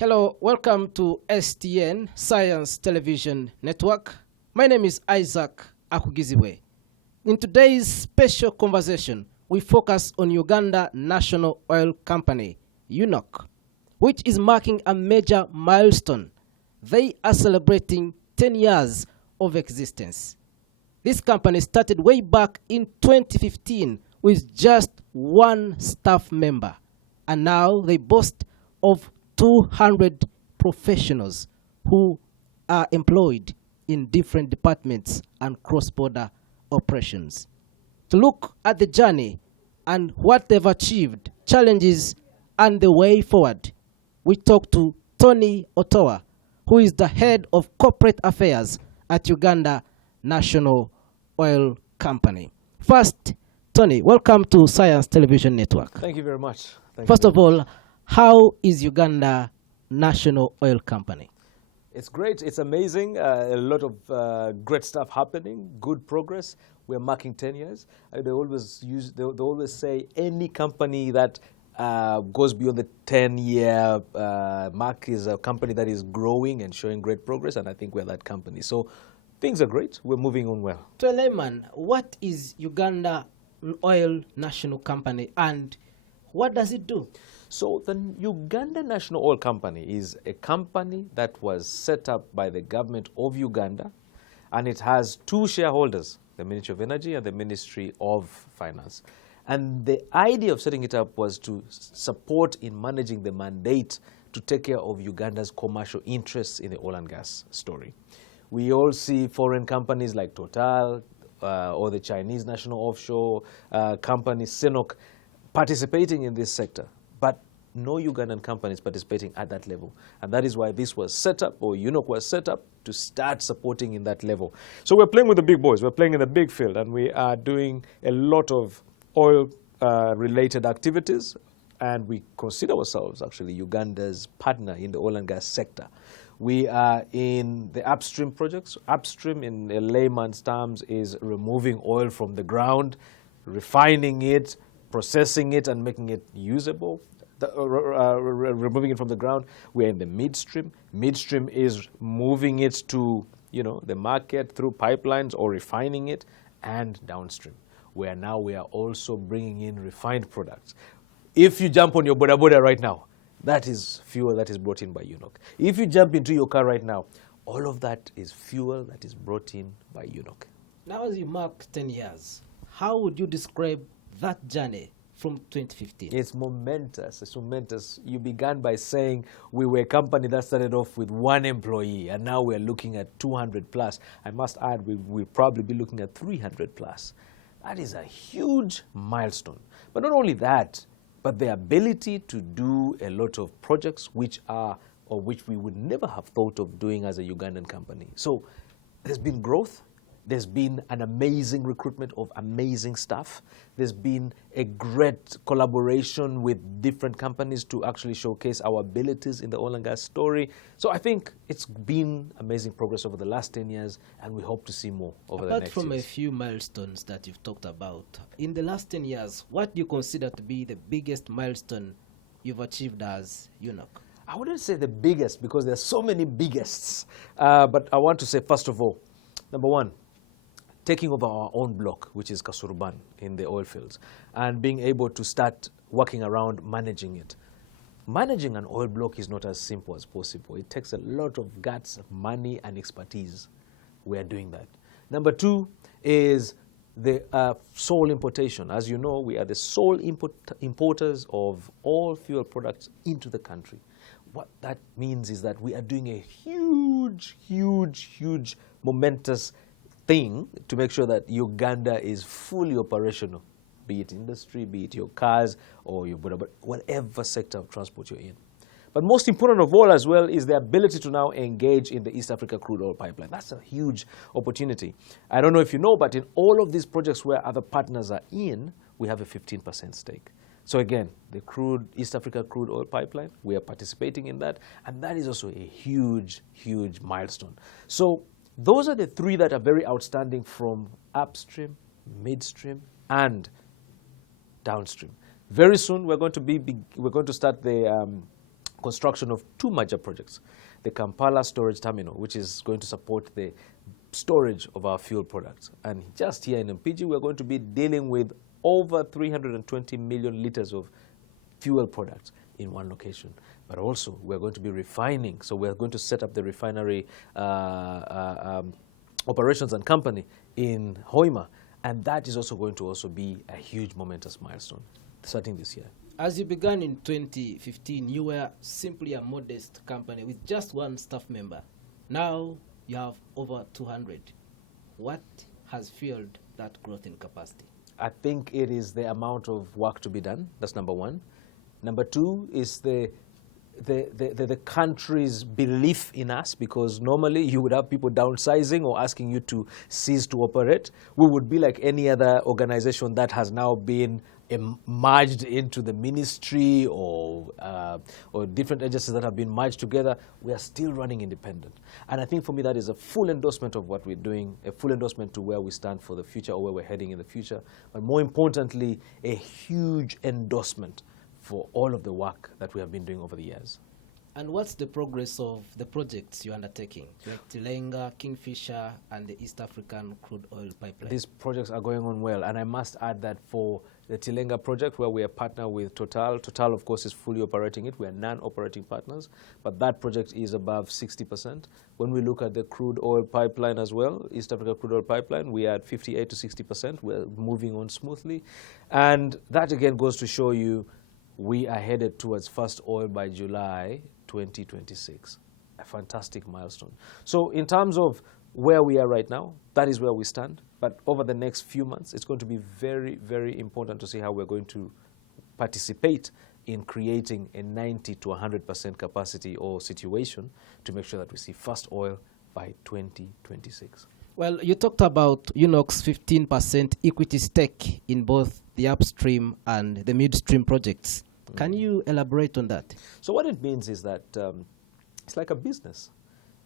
Hello, welcome to STN Science Television Network. My name is Isaac Akugizibwe. In today's special conversation, we focus on Uganda National Oil Company, UNOC, which is marking a major milestone. They are celebrating 10 years of existence. This company started way back in 2015 with just one staff member, and now they boast of 200 professionals who are employed in different departments and cross-border operations. To look at the journey and what they've achieved, challenges, and the way forward, we talk to Tony Otoa, who is the head of Corporate Affairs at Uganda National Oil Company. First, Tony, welcome to Science Television Network. Thank you very much. First of all, how is Uganda National Oil Company? It's great. It's amazing. A lot of great stuff happening. Good progress. We're marking 10 years. They always say any company that goes beyond the 10-year mark is a company that is growing and showing great progress, and I think we're that company. So things are great. We're moving on well. To a layman, what is Uganda Oil National Company and what does it do? So the Uganda National Oil Company is a company that was set up by the government of Uganda, and it has two shareholders, the Ministry of Energy and the Ministry of Finance. And the idea of setting it up was to support in managing the mandate to take care of Uganda's commercial interests in the oil and gas story. We all see foreign companies like Total or the Chinese National Offshore Company, UNOC, participating in this sector, but no Ugandan companies participating at that level. And that is why this was set up, or UNOC was set up, to start supporting in that level. So we're playing with the big boys, we're playing in the big field, and we are doing a lot of oil-related activities, and we consider ourselves actually Uganda's partner in the oil and gas sector. We are in the upstream projects. Upstream, in a layman's terms, is removing oil from the ground, refining it, processing it and making it usable, removing it from the ground. We're in the midstream. Midstream is moving it to the market through pipelines or refining it, and downstream, where now we are also bringing in refined products. If you jump on your boda boda right now, that is fuel that is brought in by UNOC. If you jump into your car right now, all of that is fuel that is brought in by UNOC. Now, as you mark 10 years, how would you describe that journey from 2015? It's momentous. It's momentous. You began by saying we were a company that started off with one employee, and now we're looking at 200 plus. I must add, we'll probably be looking at 300 plus. That is a huge milestone. But not only that, but the ability to do a lot of projects which we would never have thought of doing as a Ugandan company. So there's been growth. There's been an amazing recruitment of amazing staff. There's been a great collaboration with different companies to actually showcase our abilities in the oil and gas story. So I think it's been amazing progress over the last 10 years, and we hope to see more over the next years. Apart from a few milestones that you've talked about, in the last 10 years, what do you consider to be the biggest milestone you've achieved as UNOC? I wouldn't say the biggest, because there's so many biggests. But I want to say, first of all, number one, taking over our own block, which is Kasurban in the oil fields, and being able to start working around managing it. Managing an oil block is not as simple as possible. It takes a lot of guts, money, and expertise. We are doing that. Number two is the sole importation. As you know, we are the sole importers of all fuel products into the country. What that means is that we are doing a huge, momentous thing to make sure that Uganda is fully operational, be it industry, be it your cars or your whatever sector of transport you're in. But most important of all as well is the ability to now engage in the East Africa crude oil pipeline. That's a huge opportunity. I don't know if you know, but in all of these projects where other partners are in, we have a 15% stake. So again, the East Africa crude oil pipeline, we are participating in that, and that is also a huge milestone. So those are the three that are very outstanding from upstream, midstream, and downstream. Very soon we're going to start the construction of two major projects. The Kampala storage terminal, which is going to support the storage of our fuel products. And just here in MPG, we're going to be dealing with over 320 million liters of fuel products in one location. But also, we're going to be refining. So we're going to set up the refinery operations and company in Hoima. And that is also going to also be a huge momentous milestone starting this year. As you began in 2015, you were simply a modest company with just one staff member. Now you have over 200. What has fueled that growth in capacity? I think it is the amount of work to be done. That's number one. Number two is the country's belief in us, because normally you would have people downsizing or asking you to cease to operate. We would be like any other organization that has now been merged into the ministry or different agencies that have been merged together. We are still running independent. And I think for me that is a full endorsement of what we're doing, a full endorsement to where we stand for the future or where we're heading in the future. But more importantly, a huge endorsement for all of the work that we have been doing over the years. And what's the progress of the projects you're undertaking, like Tilenga, Kingfisher, and the East African crude oil pipeline? These projects are going on well, and I must add that for the Tilenga project, where we are partner with Total, of course, is fully operating it. We are non-operating partners, but that project is above 60%. When we look at the crude oil pipeline as well, East Africa crude oil pipeline, we are at 58 to 60%. We're moving on smoothly. And that again goes to show you we are headed towards first oil by July 2026. A fantastic milestone. So in terms of where we are right now, that is where we stand. But over the next few months, it's going to be very, very important to see how we're going to participate in creating a 90 to 100% capacity or situation to make sure that we see first oil by 2026. Well, you talked about UNOC's 15% equity stake in both the upstream and the midstream projects. Can you elaborate on that? So what it means is that it's like a business.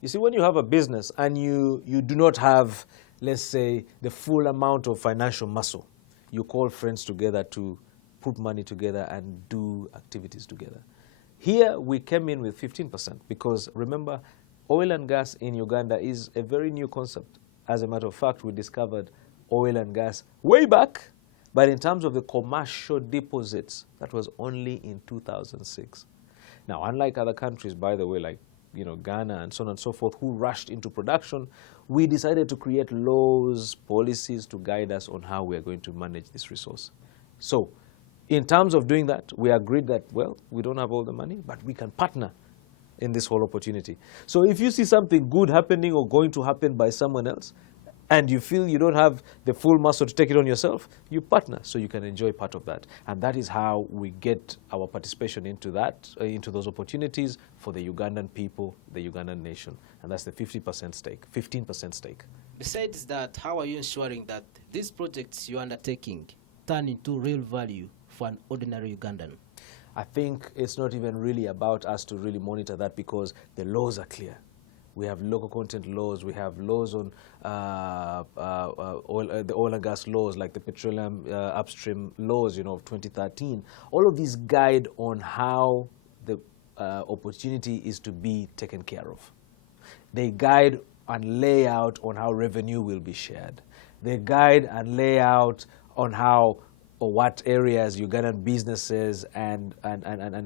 You see, when you have a business and you do not have, let's say, the full amount of financial muscle, you call friends together to put money together and do activities together. Here we came in with 15% because, remember, oil and gas in Uganda is a very new concept. As a matter of fact, we discovered oil and gas way back. But in terms of the commercial deposits, that was only in 2006. Now, unlike other countries, by the way, like Ghana and so on and so forth, who rushed into production, we decided to create laws, policies to guide us on how we are going to manage this resource. So, in terms of doing that, we agreed that, well, we don't have all the money, but we can partner in this whole opportunity. So if you see something good happening or going to happen by someone else, and you feel you don't have the full muscle to take it on yourself, you partner so you can enjoy part of that. And that is how we get our participation into that, into those opportunities for the Ugandan people, the Ugandan nation. And that's the 15% stake. Besides that, how are you ensuring that these projects you're undertaking turn into real value for an ordinary Ugandan? I think it's not even really about us to really monitor that because the laws are clear. We have local content laws. We have laws on the oil and gas laws, like the petroleum upstream laws, of 2013. All of these guide on how the opportunity is to be taken care of. They guide and lay out on how revenue will be shared. They guide and lay out on how or what areas Ugandan businesses and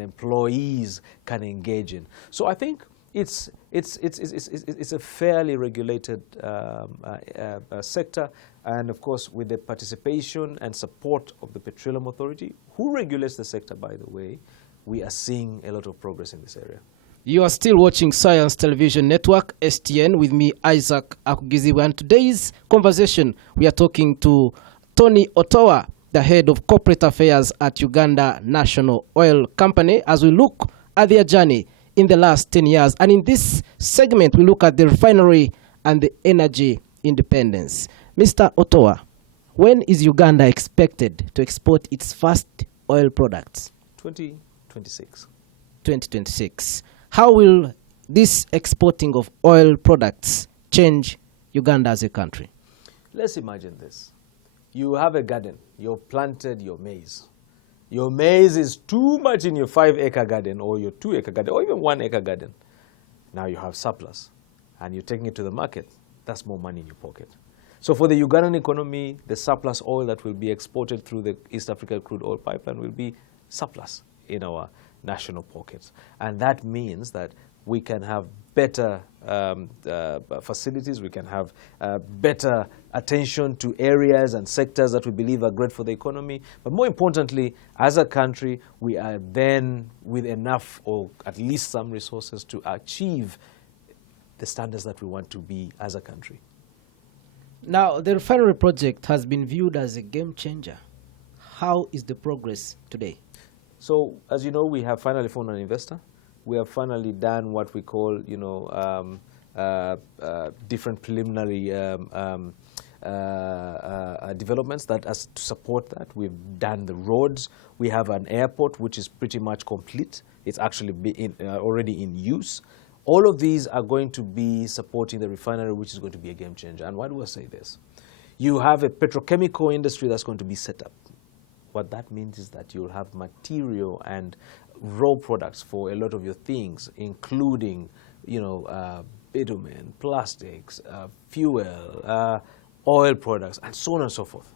employees can engage in. So I think it's a fairly regulated sector, and of course with the participation and support of the Petroleum Authority, who regulates the sector, by the way, we are seeing a lot of progress in this area. You are still watching Science Television Network, STN, with me, Isaac Akugizibwe. And today's conversation, we are talking to Tony Otoa, the head of Corporate Affairs at Uganda National Oil Company, as we look at their journey in the last 10 years. And in this segment, we look at the refinery and the energy independence. Mr. Otoa, when is Uganda expected to export its first oil products? 2026. 2026. How will this exporting of oil products change Uganda as a country? Let's imagine this. You have a garden. You've planted your maize. Your maize is too much in your 5-acre garden or your 2-acre garden or even 1-acre garden. Now you have surplus and you're taking it to the market. That's more money in your pocket. So for the Ugandan economy, the surplus oil that will be exported through the East Africa crude oil pipeline will be surplus in our national pockets. And that means that we can have better facilities, we can have better attention to areas and sectors that we believe are great for the economy. But more importantly, as a country, we are then with enough or at least some resources to achieve the standards that we want to be as a country. Now, the refinery project has been viewed as a game changer. How is the progress today? So, as you know, we have finally found an investor. We have finally done what we call, different preliminary developments that as to support that. We've done the roads. We have an airport which is pretty much complete. It's actually already in use. All of these are going to be supporting the refinery, which is going to be a game changer. And why do I say this? You have a petrochemical industry that's going to be set up. What that means is that you'll have material and raw products for a lot of your things, including, bitumen, plastics, fuel, oil products, and so on and so forth.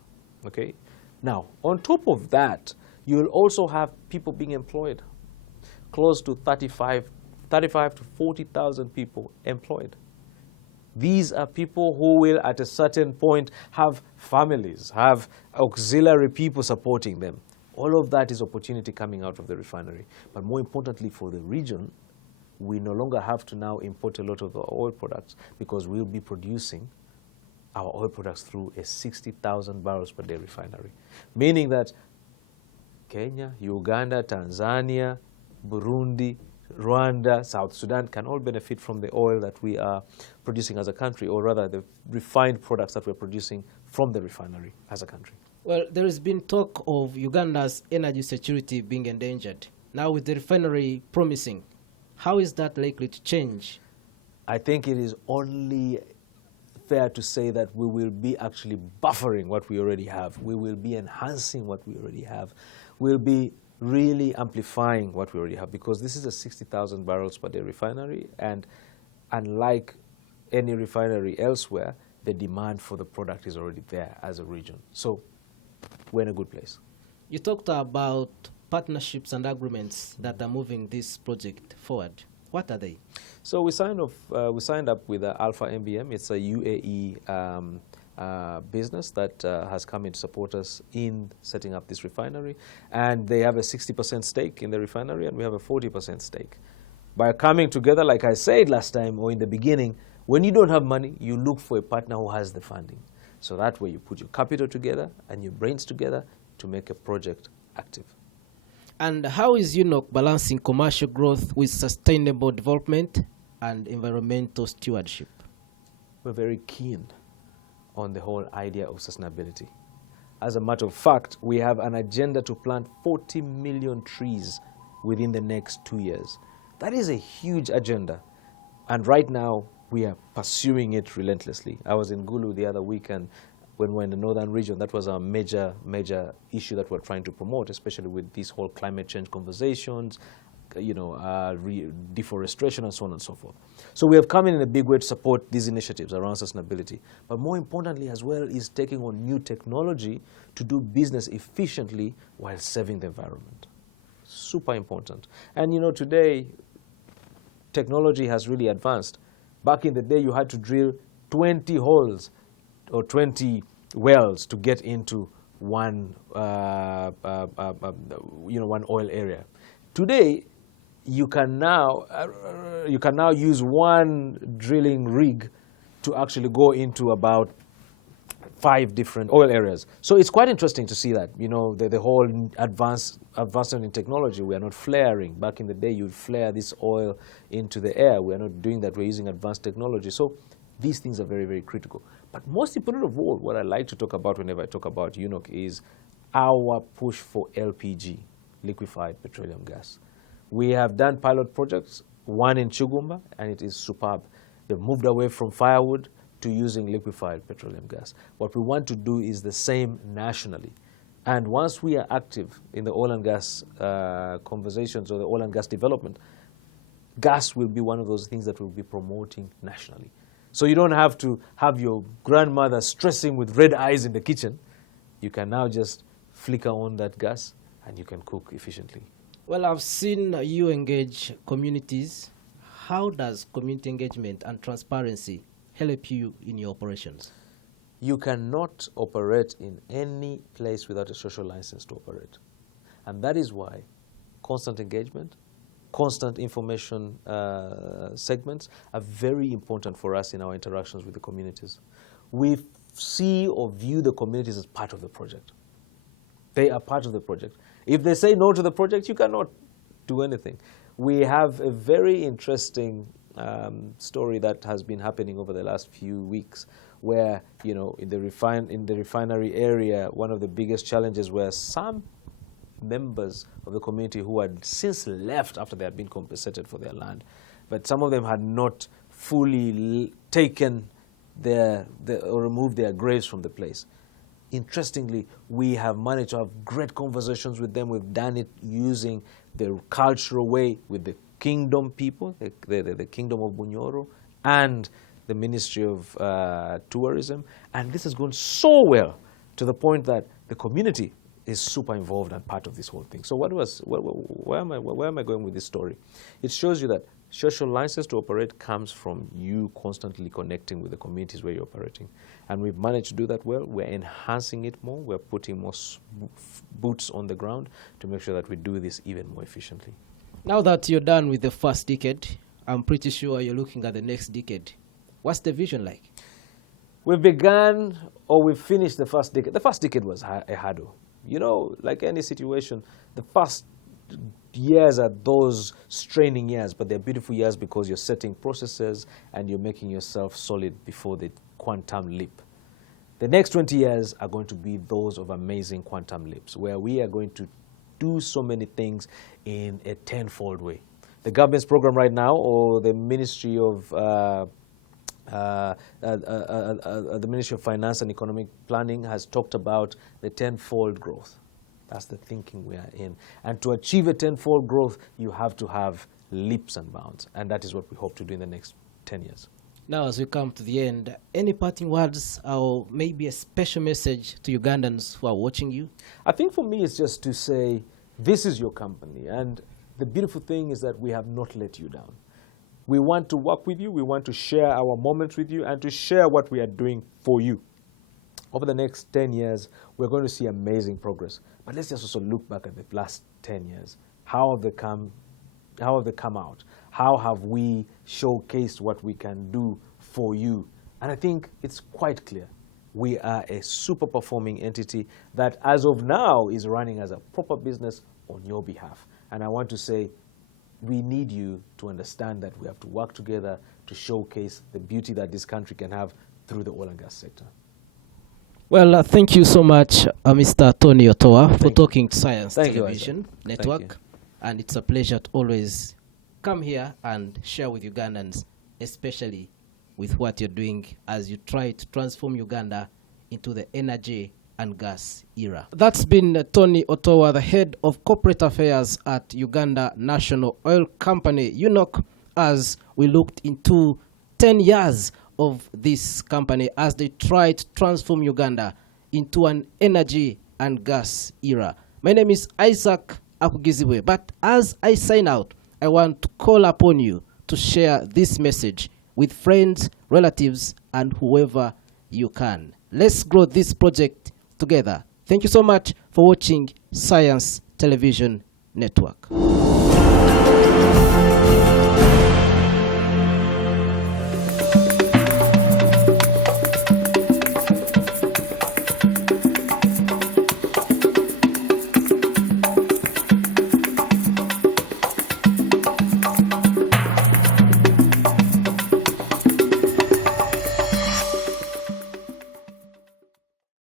Okay. Now, on top of that, you'll also have people being employed, close to 35 to 40,000 people employed. These are people who will, at a certain point, have families, have auxiliary people supporting them. All of that is opportunity coming out of the refinery. But more importantly for the region, we no longer have to now import a lot of the oil products because we'll be producing our oil products through a 60,000 barrels per day refinery. Meaning that Kenya, Uganda, Tanzania, Burundi, Rwanda, South Sudan can all benefit from the oil that we are producing as a country, or rather the refined products that we're producing from the refinery as a country. Well, there has been talk of Uganda's energy security being endangered. Now with the refinery promising, how is that likely to change? I think it is only fair to say that we will be actually buffering what we already have. We will be enhancing what we already have. We'll be really amplifying what we already have, because this is a 60,000 barrels per day refinery, and unlike any refinery elsewhere, the demand for the product is already there as a region. So we're in a good place. You talked about partnerships and agreements that are moving this project forward. What are they? So we signed up with Alpha MBM. It's a UAE business that has come in to support us in setting up this refinery, and they have a 60% stake in the refinery, and we have a 40% stake. By coming together, like I said last time or in the beginning, when you don't have money, you look for a partner who has the funding. So that way you put your capital together and your brains together to make a project active. And how is UNOC balancing commercial growth with sustainable development and environmental stewardship? We're very keen on the whole idea of sustainability. As a matter of fact, we have an agenda to plant 40 million trees within the next 2 years. That is a huge agenda. And right now, we are pursuing it relentlessly. I was in Gulu the other weekend when we're in the northern region. That was our major issue that we're trying to promote, especially with these whole climate change conversations, deforestation and so on and so forth. So we have come in a big way to support these initiatives around sustainability. But more importantly as well is taking on new technology to do business efficiently while saving the environment. Super important. And today, technology has really advanced. Back in the day, you had to drill 20 holes or 20 wells to get into one oil area. Today, you can now use one drilling rig to actually go into about 5 different oil areas. So it's quite interesting to see that, the whole advancement in technology. We are not flaring. Back in the day, you'd flare this oil into the air. We are not doing that. We're using advanced technology. So these things are very, very critical. But most important of all, what I like to talk about whenever I talk about UNOC is our push for LPG, liquefied petroleum gas. We have done pilot projects, one in Chugumba, and it is superb. They've moved away from firewood to using liquefied petroleum gas. What we want to do is the same nationally. And once we are active in the oil and gas conversations or the oil and gas development, gas will be one of those things that we'll be promoting nationally. So you don't have to have your grandmother stressing with red eyes in the kitchen. You can now just flicker on that gas and you can cook efficiently. Well, I've seen you engage communities. How does community engagement and transparency help you in your operations? You cannot operate in any place without a social license to operate. And that is why constant engagement, constant information segments are very important for us in our interactions with the communities. We see or view the communities as part of the project. They are part of the project. If they say no to the project, you cannot do anything. We have a very interesting story that has been happening over the last few weeks, where, you know, in the refinery area, one of the biggest challenges were some members of the community who had since left after they had been compensated for their land, but some of them had not fully taken or removed their graves from the place. Interestingly, we have managed to have great conversations with them. We've done it using the cultural way with the kingdom people, the kingdom of Bunyoro, and the Ministry of Tourism. And this has gone so well to the point that the community is super involved and part of this whole thing. So where am I going with this story? It shows you that social license to operate comes from you constantly connecting with the communities where you're operating. And we've managed to do that well. We're enhancing it more. We're putting more boots on the ground to make sure that we do this even more efficiently. Now that you're done with the first decade, I'm pretty sure you're looking at the next decade. What's the vision like? We've begun, or we've finished the first decade. The first decade was a hurdle. You know, like any situation, the first years are those straining years, but they're beautiful years because you're setting processes and you're making yourself solid before the quantum leap. The next 20 years are going to be those of amazing quantum leaps, where we are going to do so many things in a tenfold way. The government's program right now, or the Ministry of Finance and Economic Planning, has talked about the tenfold growth. That's the thinking we are in. And to achieve a tenfold growth, you have to have leaps and bounds. And that is what we hope to do in the next 10 years. Now, as we come to the end, any parting words or maybe a special message to Ugandans who are watching you? I think for me, it's just to say, this is your company. And the beautiful thing is that we have not let you down. We want to work with you. We want to share our moments with you and to share what we are doing for you. Over the next 10 years, we're going to see amazing progress. But let's just also look back at the last 10 years. How have they come out? How have we showcased what we can do for you? And I think it's quite clear. We are a super performing entity that as of now is running as a proper business on your behalf. And I want to say, we need you to understand that we have to work together to showcase the beauty that this country can have through the oil and gas sector. Well, thank you so much, Mr. Tony Otoa, for talking to Science Television Network. And it's a pleasure to always come here and share with Ugandans, especially with what you're doing as you try to transform Uganda into the energy and gas era. That's been Tony Otoa, the head of corporate affairs at Uganda National Oil Company, UNOC, as we looked into 10 years of this company as they try to transform Uganda into an energy and gas era. My name is Isaac Akugizibwe, but as I sign out, I want to call upon you to share this message with friends, relatives, and whoever you can. Let's grow this project together. Thank you so much for watching Science Television Network.